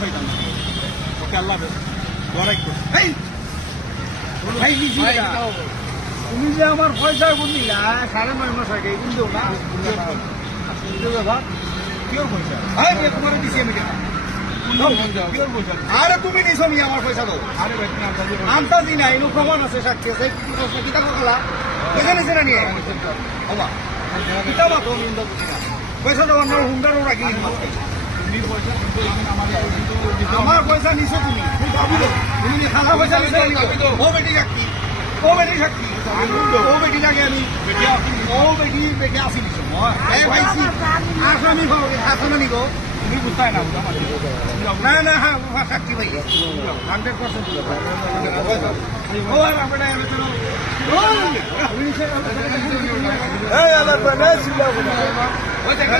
পাইতাম না ওকে আল্লাহ দরাই করো তুমি যে আমার পয়সা বুঝলি না 9.5 মাস আগে কিন্তু না ব্যাপার কিওর পয়সা তোমার দিচ্ছি আমি আরে তুমি নিছো নি আমার পয়সা দাও আরে ভাই আন্তাজি নাই নো প্রমাণ আছে সাক্ষী আছে কিতা করলা পয়সা নিছে না নিয়ে বাবা কিতা বা তো নিন্দা বুঝি না পয়সা দাও না হুন্ডারও রাখি আমার পয়সা নিছো তুমি তুমি খালা পয়সা নিছো ও বেটি সাক্ষী ও বেটি সাক্ষী ও বেটি জাগে আমি ও বেটি আসি নিছো এ ভাইছি আসামি ভাবে আসামি নিগো তুমি বুঝতাই না না না হ্যাঁ সাক্ষী ভাই 100% ও আর আমরা চলো এই আলাদা না ছিল ওই দেখো